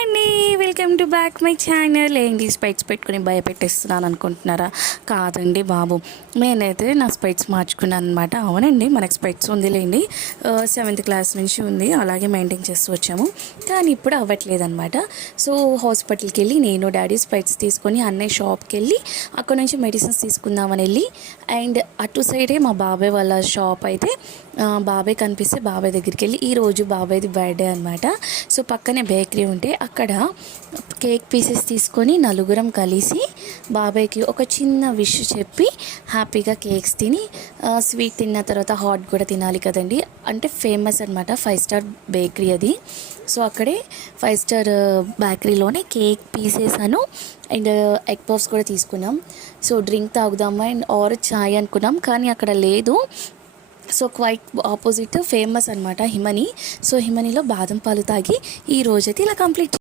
అండి, welcome to back my channel. ఏంటి స్పెట్స్ పెట్టుకుని భయపెట్టేస్తున్నాను అనుకుంటున్నారా? కాదండి బాబు, నేనైతే నా స్పెట్స్ మార్చుకున్నాను అనమాట. అవునండి, మనకు స్పెట్స్ ఉందిలేండి, 7th క్లాస్ నుంచి ఉంది, అలాగే మెయింటైన్ చేస్తూ వచ్చాము. కానీ ఇప్పుడు అవ్వట్లేదన్నమాట. సో హాస్పిటల్కి వెళ్ళి నేను డాడీ స్పెట్స్ తీసుకొని అన్నయ్య షాప్కి వెళ్ళి అక్కడ నుంచి మెడిసిన్స్ తీసుకుందామని వెళ్ళి, అండ్ అటు సైడే మా బాబాయ్ వాళ్ళ షాప్ అయితే బాబాయ్ కనిపిస్తే బాబాయ్ దగ్గరికి వెళ్ళి, ఈరోజు బాబాయ్ది బర్త్డే అనమాట. సో పక్కనే బేకరీ ఉంటే అక్కడ కేక్ పీసెస్ తీసుకొని నలుగురం కలిసి బాబాయ్కి ఒక చిన్న విష్ చెప్పి హ్యాపీగా కేక్స్ తిని, స్వీట్ తిన్న తర్వాత హాట్ కూడా తినాలి కదండి. అంటే ఫేమస్ అనమాట, 5 స్టార్ బేకరీ అది. సో అక్కడే 5 స్టార్ బేకరీలోనే cake pieces and egg puffs కూడా తీసుకున్నాం. సో డ్రింక్ తాగుదామా అండ్ ఆర్ చాయ్ అనుకున్నాం, కానీ అక్కడ లేదు. సో క్వైట్ ఆపోజిట్ ఫేమస్ అనమాట హిమని. సో హిమనీలో బాదం పాలు తాగి ఈ రోజైతే ఇలా కంప్లీట్